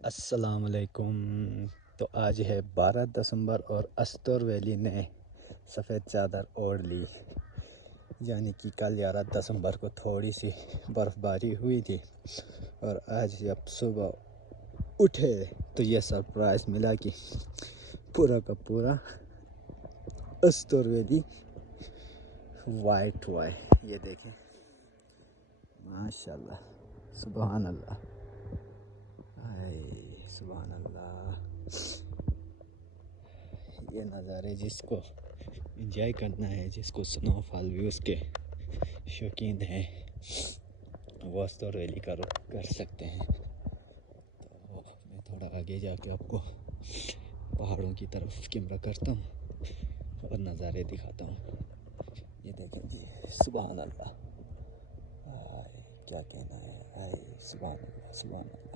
अस्सलाम वालेकुम। तो आज है 12 दिसंबर और अस्तोर वैली ने सफ़ेद चादर ओढ़ ली। यानी कि कल 11 दिसंबर को थोड़ी सी बर्फ़बारी हुई थी और आज जब सुबह उठे तो ये सरप्राइज़ मिला कि पूरा का पूरा अस्तोर वैली वाइट हुआ है। ये देखें, माशाल्लाह, सुभान अल्लाह, सुभान अल्लाह। ये नज़ारे जिसको एंजॉय करना है, जिसको स्नोफॉल व्यूज़ के शौकीन हैं, वो अस्तोर वैली का रुख कर सकते हैं। तो मैं थोड़ा आगे जाके आपको पहाड़ों की तरफ कैमरा करता हूँ और नज़ारे दिखाता हूँ। ये देखें जी, सुभान अल्लाह, क्या कहना है, सुभान अल्लाह, सुभान अल्लाह।